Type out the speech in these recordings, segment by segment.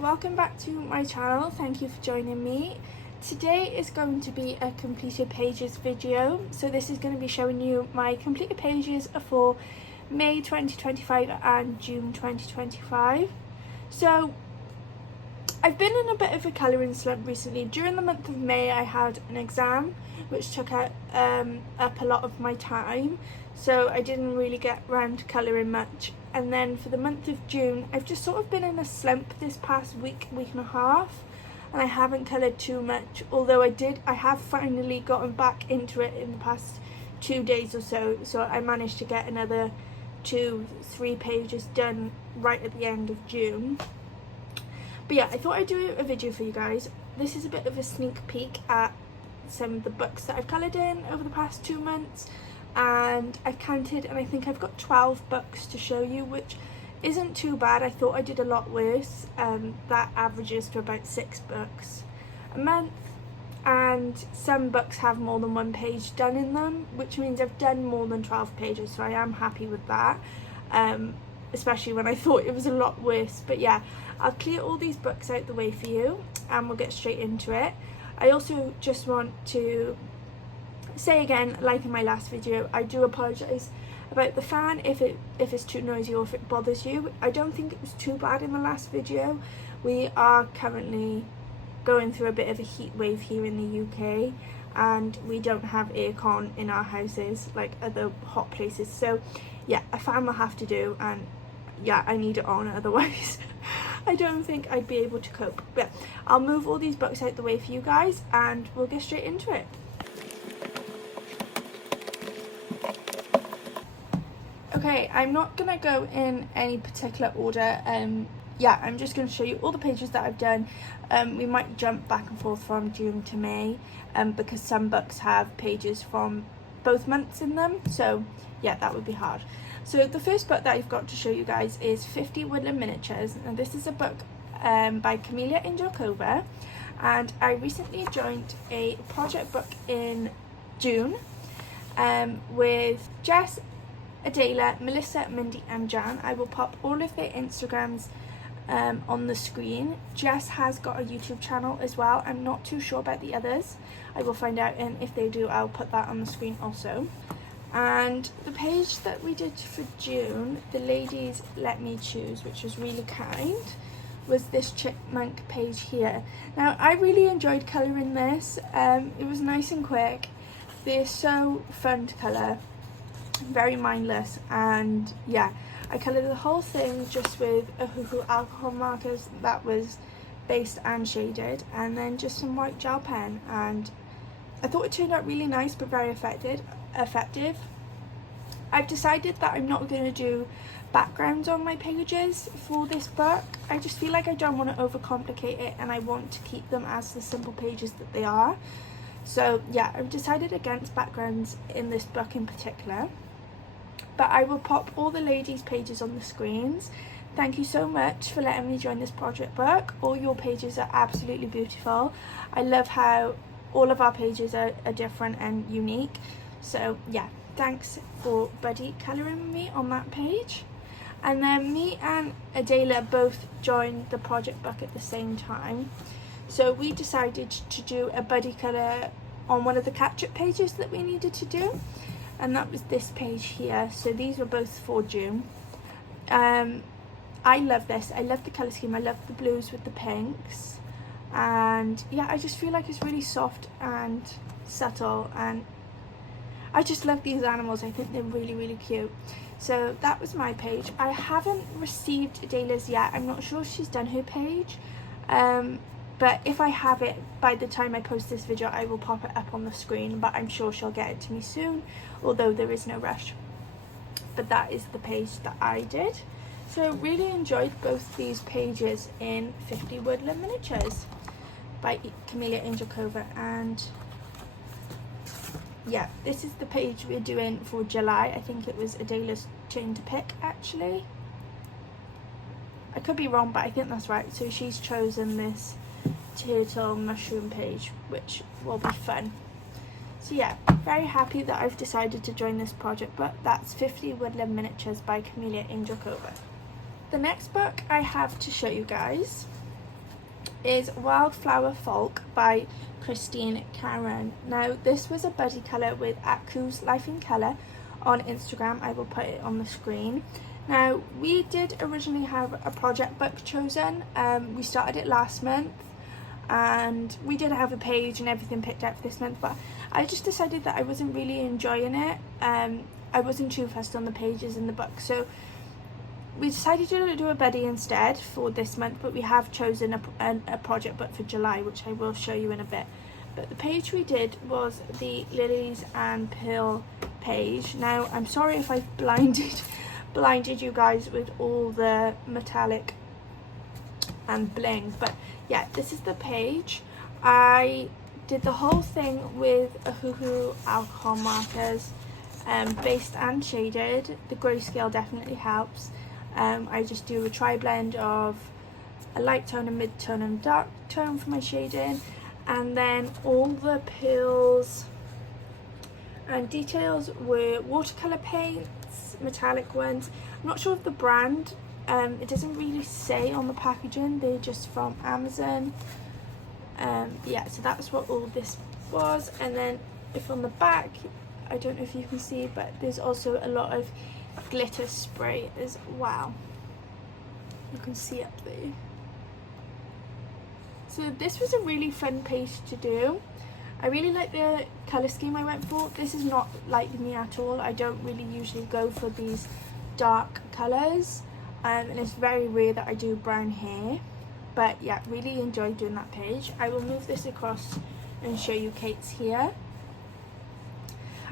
welcome back to my channel. Thank you for joining me. Today is going to be a completed pages video. So this is going to be showing you my completed pages for May 2025 and June 2025. So I've been in a bit of a colouring slump recently. During the month of May I had an exam which took up a lot of my time, so I didn't really get round to colouring much. And then for the month of June I've just sort of been in a slump this past week and a half, and I haven't coloured too much, although I have finally gotten back into it in the past 2 days or so. So I managed to get another 2-3 pages done right at the end of June. But yeah, I thought I'd do a video for you guys. This is a bit of a sneak peek at some of the books that I've coloured in over the past 2 months, and I've counted and I think I've got 12 books to show you, which isn't too bad. I thought I did a lot worse. That averages to about 6 books a month, and some books have more than 1 page done in them, which means I've done more than 12 pages, so I am happy with that, especially when I thought it was a lot worse. But yeah, I'll clear all these books out the way for you and we'll get straight into it. I also just want to say again, like in my last video, I do apologise about the fan if it's too noisy or if it bothers you. I don't think it was too bad in the last video. We are currently going through a bit of a heat wave here in the UK, and we don't have aircon in our houses like other hot places, so yeah, a fan will have to do, and yeah, I need it on, otherwise I don't think I'd be able to cope. But I'll move all these books out the way for you guys and we'll get straight into it. Okay, I'm not gonna go in any particular order. Yeah, I'm just going to show you all the pages that I've done. We might jump back and forth from June to May, because some books have pages from both months in them, so yeah, that would be hard. So the first book that I've got to show you guys is 50 Woodland Miniatures, and this is a book by Camellia Angelkova, and I recently joined a project book in June with Jess, Adela, Melissa, Mindy and Jan. I will pop all of their Instagrams on the screen. Jess has got a YouTube channel as well. I'm not too sure about the others. I will find out, and if they do I'll put that on the screen also. And the page that we did for June, the ladies let me choose, which was really kind, was this chipmunk page here. Now I really enjoyed colouring this. It was nice and quick. They're so fun to colour, very mindless, and yeah, I coloured the whole thing just with a Hoo alcohol markers that was based and shaded, and then just some white gel pen, and I thought it turned out really nice but very effective. I've decided that I'm not going to do backgrounds on my pages for this book. I just feel like I don't want to overcomplicate it, and I want to keep them as the simple pages that they are. So yeah, I've decided against backgrounds in this book in particular. But I will pop all the ladies' pages on the screens. Thank you so much for letting me join this project book. All your pages are absolutely beautiful. I love how all of our pages are different and unique. So yeah, thanks for buddy colouring with me on that page. And then me and Adela both joined the project book at the same time. So we decided to do a buddy colour on one of the catch-up pages that we needed to do, and that was this page here. So these were both for June. I love this. I love the colour scheme. I love the blues with the pinks, and yeah, I just feel like it's really soft and subtle, and I just love these animals. I think they're really, really cute. So that was my page. I haven't received Adela's yet. I'm not sure if she's done her page, but if I have it by the time I post this video, I will pop it up on the screen, but I'm sure she'll get it to me soon, although there is no rush. But that is the page that I did. So really enjoyed both these pages in 50 Woodland Miniatures by Camellia Angelkova. And yeah, this is the page we're doing for July. I think it was Adela's turn to pick, actually. I could be wrong, but I think that's right. So she's chosen this turtle mushroom page, which will be fun. So yeah, very happy that I've decided to join this project, but that's 50 Woodland Miniatures by Camellia Angelkova. The next book I have to show you guys is Wildflower Folk by Christine Karen. Now this was a buddy colour with @Coos Life in Colour on Instagram. I will put it on the screen. Now we did originally have a project book chosen. We started it last month and we did have a page and everything picked out for this month, but I just decided that I wasn't really enjoying it. I wasn't too fussed on the pages in the book, so we decided to do a buddy instead for this month, but we have chosen a project book for July, which I will show you in a bit. But the page we did was the Lilies and Pearl page. Now I'm sorry if I've blinded you guys with all the metallic and bling, but yeah, this is the page. I did the whole thing with a Hoo alcohol markers, based and shaded. The grayscale definitely helps. I just do a tri-blend of a light tone, a mid-tone and dark tone for my shading, and then all the pearls and details were watercolour paints, metallic ones. I'm not sure of the brand, it doesn't really say on the packaging, they're just from Amazon. Yeah, so that's what all this was. And then if on the back, I don't know if you can see, but there's also a lot of glitter spray as well. You can see up there. So this was a really fun page to do. I really like the colour scheme I went for. This is not like me at all. I don't really usually go for these dark colours, and it's very rare that I do brown hair. But yeah, really enjoyed doing that page. I will move this across and show you Kate's here.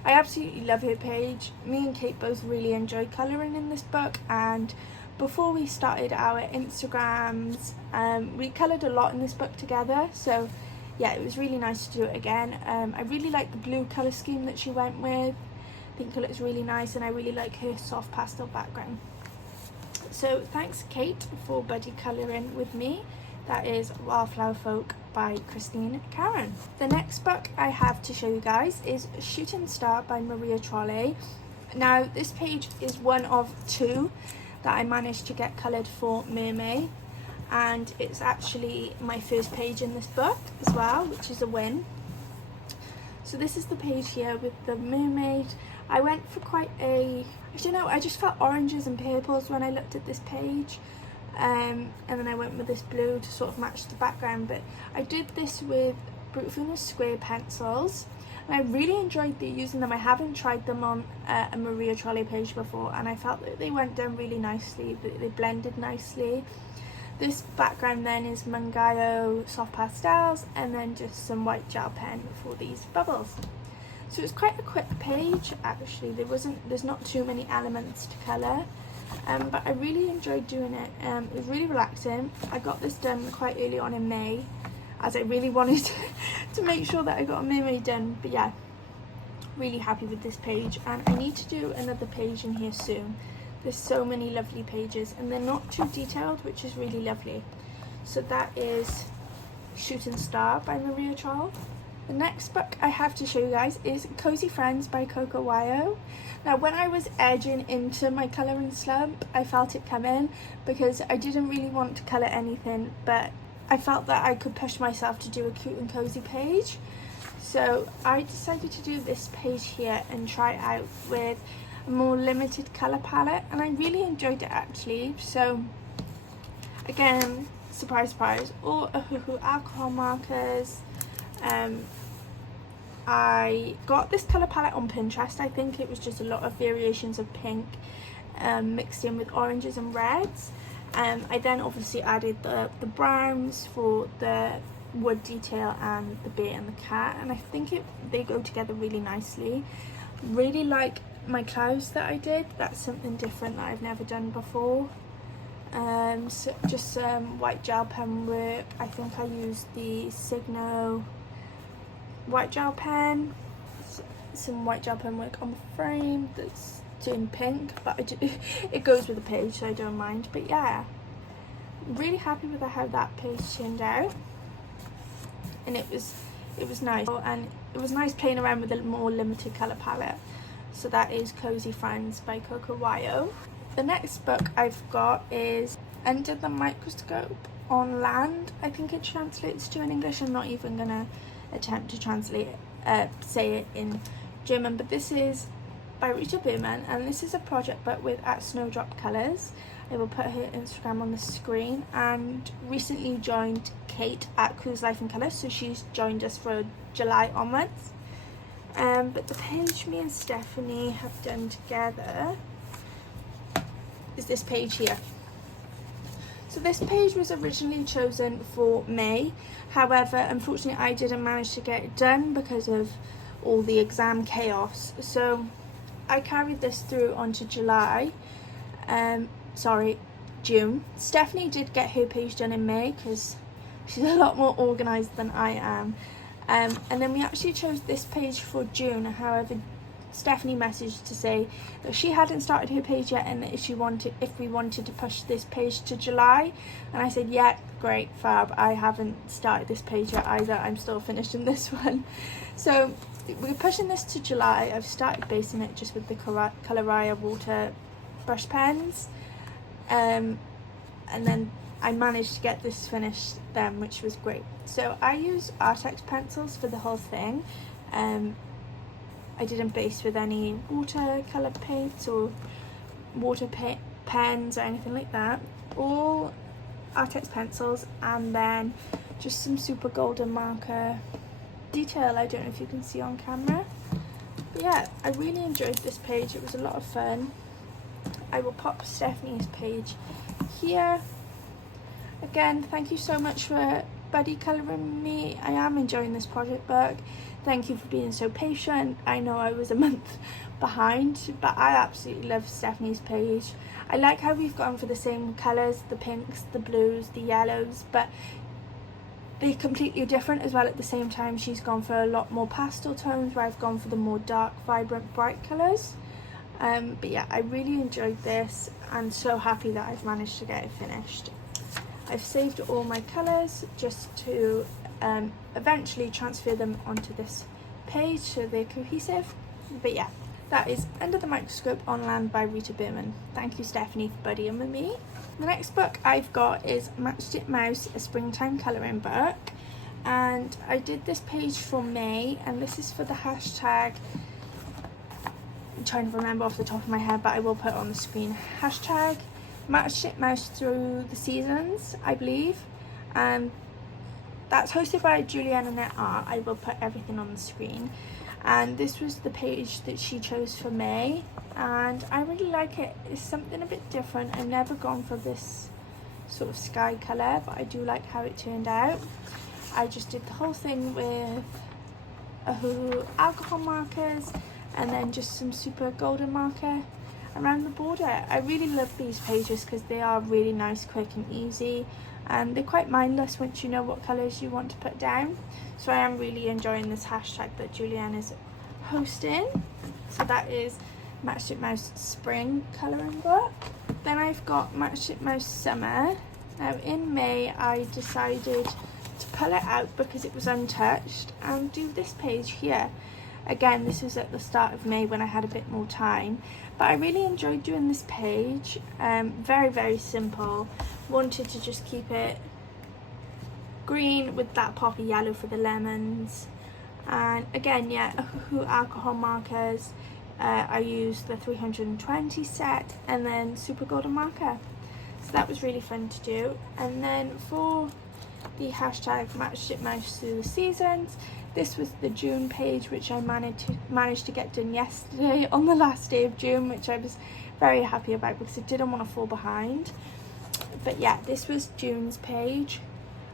I absolutely love her page. Me and Kate both really enjoyed colouring in this book, and before we started our Instagrams, we coloured a lot in this book together, so yeah, it was really nice to do it again. I really like the blue colour scheme that she went with. I think it looks really nice, and I really like her soft pastel background. So thanks Kate for buddy colouring with me. That is Wildflower Folk by Christine Karen. The next book I have to show you guys is Shooting Star by Maria Trolle. Now this page is one of two that I managed to get coloured for Mermaid, and it's actually my first page in this book as well, which is a win. So this is the page here with the mermaid. I went for quite a, I don't know, I just felt oranges and purples when I looked at this page. And then I went with this blue to sort of match the background, but I did this with Brute square pencils, and I really enjoyed using them. I haven't tried them on a Maria Trolle page before, and I felt that they went down really nicely, they blended nicely. This background then is Mangayo soft pastels, and then just some white gel pen for these bubbles. So it's quite a quick page actually. There's not too many elements to colour. But I really enjoyed doing it. It was really relaxing. I got this done quite early on in May, as I really wanted to make sure that I got a mermaid done. But yeah, really happy with this page, and I need to do another page in here soon. There's so many lovely pages, and they're not too detailed, which is really lovely. So that is Shooting Star by Maria Trolle. The next book I have to show you guys is Cozy Friends by Coco Wyo. Now when I was edging into my colouring slump, I felt it coming, because I didn't really want to colour anything, but I felt that I could push myself to do a cute and cozy page. So I decided to do this page here and try it out with a more limited colour palette, and I really enjoyed it actually. So again, surprise surprise, all Ohuhu alcohol markers. I got this colour palette on Pinterest. I think it was just a lot of variations of pink mixed in with oranges and reds. I then obviously added the browns for the wood detail and the bear and the cat, and I think they go together really nicely. Really like my clouds that I did. That's something different that I've never done before. So just some white gel pen work. I think I used the Signo white gel pen, some white gel pen work on the frame that's in pink, but it goes with the page, so I don't mind. But yeah, really happy with how that page turned out, and it was nice, and it was nice playing around with a more limited colour palette. So that is Cozy Friends by Coco Wyo. The next book I've got is Under the Microscope on Land, I think it translates to in English. I'm not even gonna attempt to translate say it in German, but this is by Rita Berman, and this is a project book with at Snowdrop Colours. I will put her Instagram on the screen, and recently joined Kate at Cruise Life in Colours, so she's joined us for July onwards. But the page me and Stephanie have done together is this page here. So this page was originally chosen for May, however unfortunately I didn't manage to get it done because of all the exam chaos, so I carried this through onto June. Stephanie did get her page done in May because she's a lot more organised than I am. And then we actually chose this page for June, however Stephanie messaged to say that she hadn't started her page yet and that if we wanted to push this page to July, and I said yeah, great, fab, I haven't started this page yet either, I'm still finishing this one. So we're pushing this to July. I've started basing it just with the Coloria water brush pens, and then I managed to get this finished then, which was great. So I use Artex pencils for the whole thing. I didn't base with any watercolour paints or water pens or anything like that. All Artex pencils, and then just some super golden marker detail. I don't know if you can see on camera. But yeah, I really enjoyed this page. It was a lot of fun. I will pop Stephanie's page here. Again, thank you so much for buddy colouring me. I am enjoying this project book. Thank you for being so patient. I know I was a month behind, but I absolutely love Stephanie's page. I like how we've gone for the same colours, the pinks, the blues, the yellows, but they're completely different as well at the same time. She's gone for a lot more pastel tones, where I've gone for the more dark, vibrant, bright colours. But yeah, I really enjoyed this and so happy that I've managed to get it finished. I've saved all my colours just to eventually transfer them onto this page so they're cohesive. But yeah, that is Under the Microscope on Land by Rita Berman. Thank you, Stephanie, for buddying with me. The next book I've got is Matchstick Mouse, a springtime colouring book, and I did this page for May, and this is for the hashtag, I'm trying to remember off the top of my head, but I will put it on the screen, hashtag Matchstick Mouse through the seasons, I believe, and that's hosted by Juliana Net Art. I will put everything on the screen, and this was the page that she chose for May, and I really like it. It's something a bit different. I've never gone for this sort of sky colour, but I do like how it turned out. I just did the whole thing with Ohuhu alcohol markers and then just some super golden marker around the border. I really love these pages because they are really nice, quick and easy, and they're quite mindless once you know what colours you want to put down. So I am really enjoying this hashtag that Julianne is hosting. So that is Matchstick Mouse Spring colouring book. Then I've got Matchstick Mouse Summer. Now in May I decided to pull it out because it was untouched and do this page here. Again, this was at the start of May when I had a bit more time, but I really enjoyed doing this page. Very, very simple. Wanted to just keep it green with that poppy yellow for the lemons. And again, yeah, Ohuhu alcohol markers. I used the 320 set and then super golden marker. So that was really fun to do. And then for the hashtag Matchstick Mouse through the seasons, this was the June page, which I managed to get done yesterday on the last day of June, which I was very happy about because I didn't want to fall behind. But yeah, this was June's page.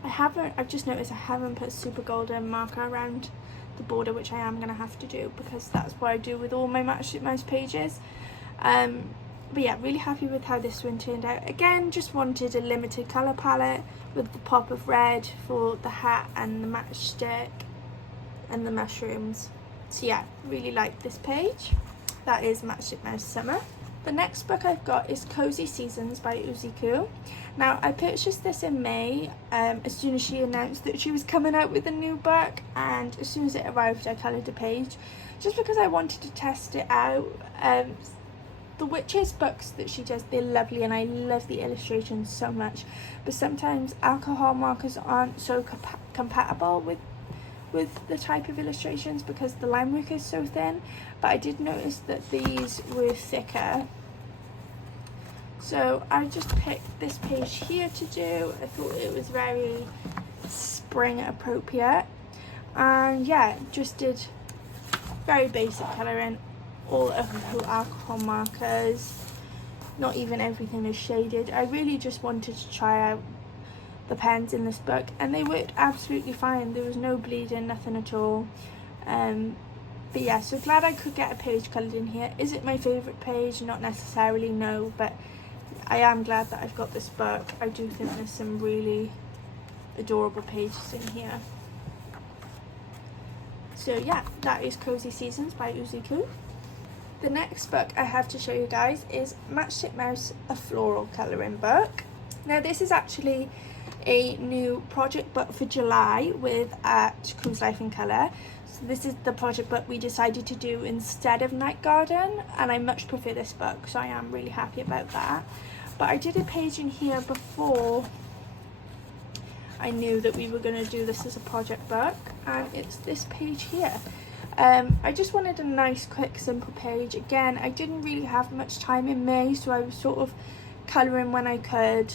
I've just noticed I haven't put super golden marker around the border, which I am going to have to do because that's what I do with all my Matchstick Mouse pages. But yeah, really happy with how this one turned out. Again, just wanted a limited colour palette with the pop of red for the hat and the matchstick and the mushrooms. So yeah, really like this page. That is Matchstick Mouse Summer. The next book I've got is Cozy Seasons by Uziku. Now I purchased this in May as soon as she announced that she was coming out with a new book, and as soon as it arrived I coloured a page just because I wanted to test it out. the witches books that she does, they're lovely and I love the illustrations so much, but sometimes alcohol markers aren't so compatible with the type of illustrations because the line work is so thin. But I did notice that these were thicker, so I just picked this page here to do. I thought it was very spring appropriate, and yeah, just did very basic colouring, all over alcohol markers, not even everything is shaded. I really just wanted to try out the pens in this book and they worked absolutely fine. There was no bleeding, nothing at all. But yeah, so glad I could get a page coloured in here. Is it my favourite page? Not necessarily, no, but I am glad that I've got this book. I do think there's some really adorable pages in here. So yeah, that is Cozy Seasons by Uzuku. The next book I have to show you guys is Matchstick Mouse, a floral colouring book. Now this is actually a new project book for July with Cruise Life in Colour. So this is the project book we decided to do instead of Night Garden, and I much prefer this book, so I am really happy about that. But I did a page in here before I knew that we were going to do this as a project book, and it's this page here. I just wanted a nice, quick, simple page. Again, I didn't really have much time in May, so I was sort of colouring when I could,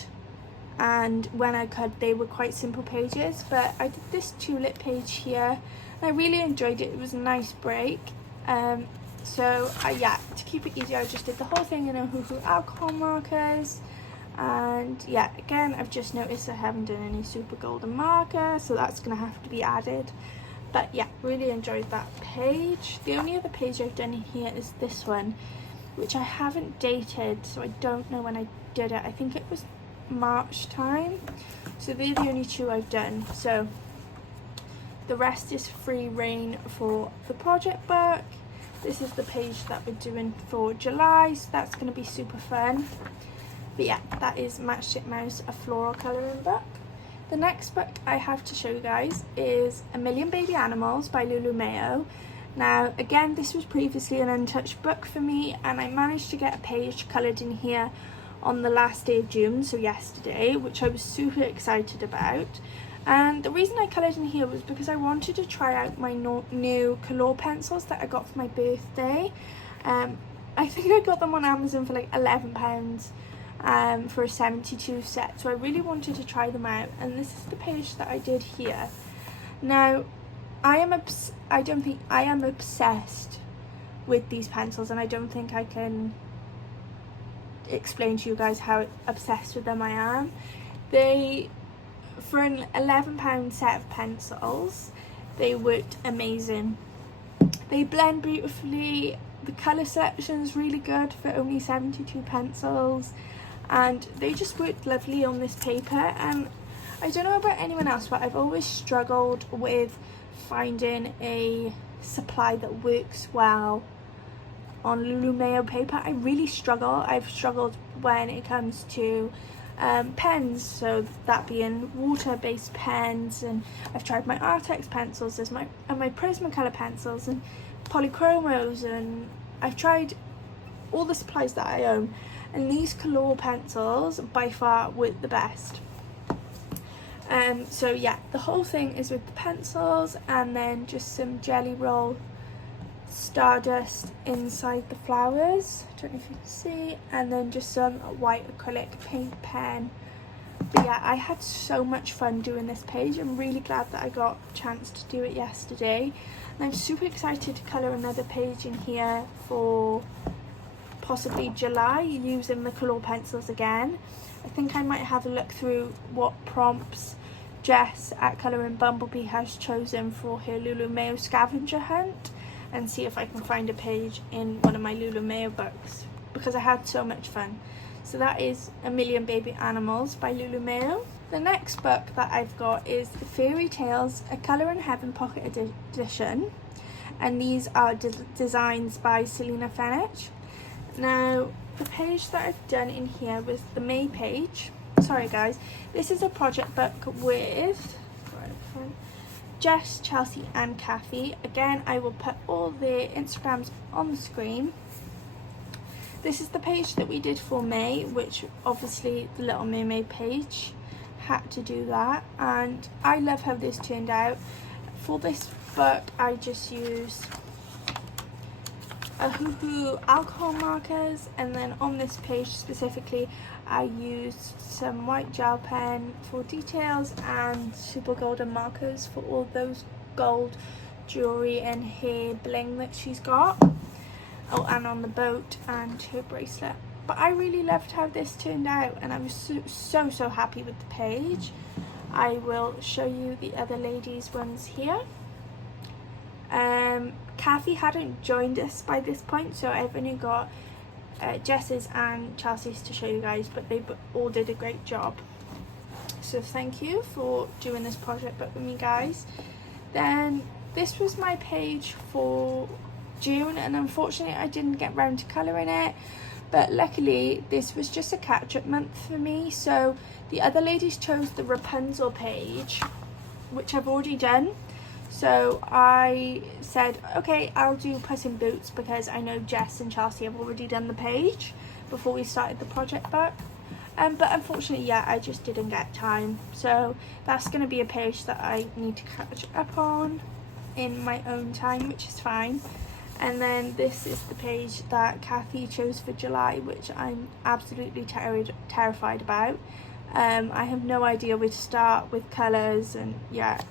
and when I could they were quite simple pages. But I did this tulip page here and I really enjoyed it. It was a nice break. So yeah, to keep it easy, I just did the whole thing in Ohuhu alcohol markers. And yeah, again, I've just noticed I haven't done any super golden marker, so that's gonna have to be added. But yeah, really enjoyed that page. The only other page I've done in here is this one, which I haven't dated, so I don't know when I did it. I think it was March time. So they're the only two I've done. So the rest is free reign for the project book. This is the page that we're doing for July, so that's going to be super fun. But yeah, that is Matchstick Mouse, a floral colouring book. The next book I have to show you guys is A Million Baby Animals by Lulu Mayo. Now again, this was previously an untouched book for me, and I managed to get a page coloured in here on the last day of June, so yesterday, which I was super excited about. And the reason I coloured in here was because I wanted to try out my new color pencils that I got for my birthday. I think I got them on Amazon for like £11 for a 72 set, so I really wanted to try them out, and this is the page that I did here. Now I am obsessed with these pencils, and I don't think I can explain to you guys how obsessed with them I am. They, for an £11 set of pencils, they worked amazing. They blend beautifully, the colour selection is really good for only 72 pencils, and they just worked lovely on this paper. And I don't know about anyone else, but I've always struggled with finding a supply that works well on Lulu Mayo paper. I really struggle. I've struggled when it comes to pens, so that being water-based pens, and I've tried my Artex pencils as my Prismacolor pencils and polychromos, and I've tried all the supplies that I own, and these Color pencils by far were the best. So yeah, the whole thing is with the pencils, and then just some Jelly Roll Stardust inside the flowers, don't know if you can see, and then just some white acrylic paint pen. But yeah, I had so much fun doing this page. I'm really glad that I got a chance to do it yesterday, and I'm super excited to colour another page in here for possibly July using the Color pencils again. I think I might have a look through what prompts Jess at Colouring Bumblebee has chosen for her Lulu Mayo scavenger hunt, and see if I can find a page in one of my Lulu Mayo books, because I had so much fun. So that is A Million Baby Animals by Lulu Mayo. The next book that I've got is The Fairy Tales, a Colour in Heaven Pocket Edition, and these are designs by Selena Fenech. Now the page that I've done in here was the May page. Sorry guys, this is a project book with Jess, Chelsea and Kathy. Again, I will put all their Instagrams on the screen. this is the page that we did for May, which obviously the Little Mermaid page had to do that, and I love how this turned out. For this book I just used a Hoo alcohol markers, and then on this page specifically I used some white gel pen for details and super golden markers for all those gold jewellery and hair bling that she's got. Oh, and on the boat and her bracelet. But I really loved how this turned out, and I was so happy with the page. I will show you the other ladies' ones here. Kathy hadn't joined us by this point, so I've only got Jess's and Chelsea's to show you guys, but they all did a great job. So thank you for doing this project book with me, guys. Then this was my page for June, and unfortunately I didn't get round to colouring it, but luckily this was just a catch-up month for me. So the other ladies chose the Rapunzel page, which I've already done. So I said, okay, I'll do Puss in Boots because I know Jess and Chelsea have already done the page before we started the project book. But unfortunately, yeah, I just didn't get time. So that's going to be a page that I need to catch up on in my own time, which is fine. And then this is the page that Kathy chose for July, which I'm absolutely terrified about. I have no idea where to start with colours, and yeah,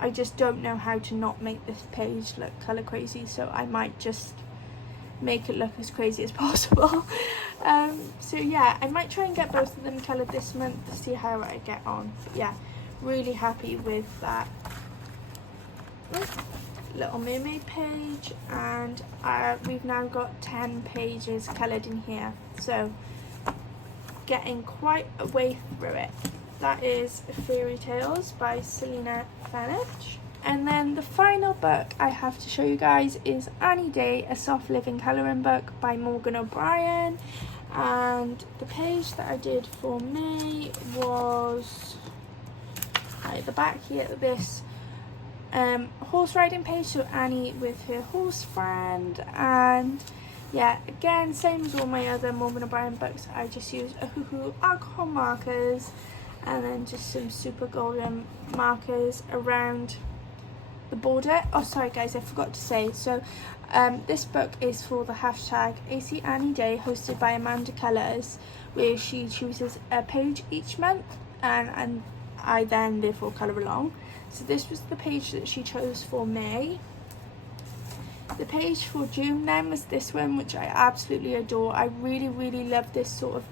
I just don't know how to not make this page look colour crazy, so I might just make it look as crazy as possible. So yeah, I might try and get both of them coloured this month to see how I get on. But yeah, really happy with that Little Mermaid page, and we've now got 10 pages coloured in here, so getting quite a way through it. That is Fairy Tales by Selena Fenech. And then the final book I have to show you guys is Annie Day, a soft living colouring book by Morgan O'Brien. And the page that I did for May was at the back here, this horse riding page, so Annie with her horse friend. And yeah, again, same as all my other Morgan O'Brien books, I just used a Hoo alcohol markers and then just some super golden markers around the border. Oh, sorry guys, I forgot to say, so this book is for the hashtag AC Annie Day, hosted by Amanda Colours, where she chooses a page each month, and I then therefore colour along. So this was the page that she chose for May. The page for June then was this one, which I absolutely adore. I really love this sort of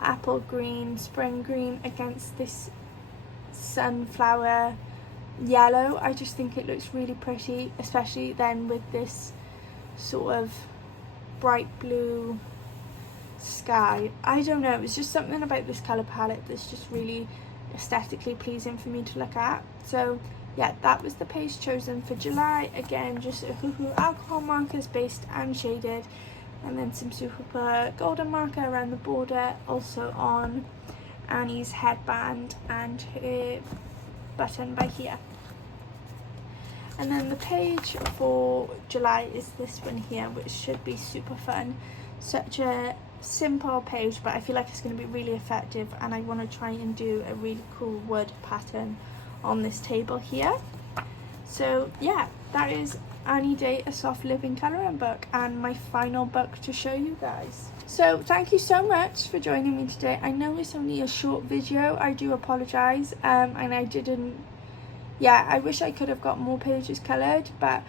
apple green, spring green against this sunflower yellow. I just think it looks really pretty, especially then with this sort of bright blue sky. I don't know, it's just something about this colour palette that's just really aesthetically pleasing for me to look at. So yeah, that was the page chosen for July. Again, just a Hoo alcohol markers, based and shaded, and then some super golden marker around the border, also on Annie's headband and her button by here. And then the page for July is this one here, which should be super fun. Such a simple page, but I feel like it's going to be really effective, and I want to try and do a really cool wood pattern on this table here. So yeah, that is Annie Day, a soft living colouring book, and my final book to show you guys. So thank you so much for joining me today. I know it's only a short video, I do apologise, and I didn't, yeah, I wish I could have got more pages coloured, but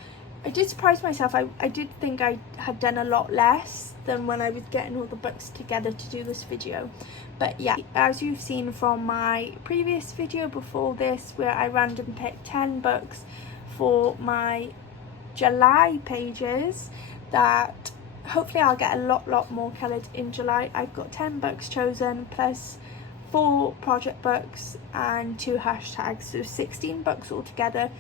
I did surprise myself. I did think I had done a lot less than when I was getting all the books together to do this video. But yeah, as you've seen from my previous video before this, where I random picked 10 books for my July pages, that hopefully I'll get a lot more coloured in July. I've got 10 books chosen, plus 4 project books and 2 hashtags, so 16 books altogether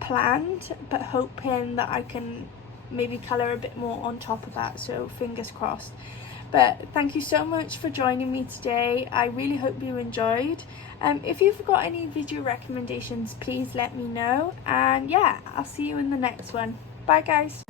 planned, but hoping that I can maybe colour a bit more on top of that, so fingers crossed. But thank you so much for joining me today. I really hope you enjoyed. If you've got any video recommendations, please let me know, and yeah, I'll see you in the next one. Bye guys.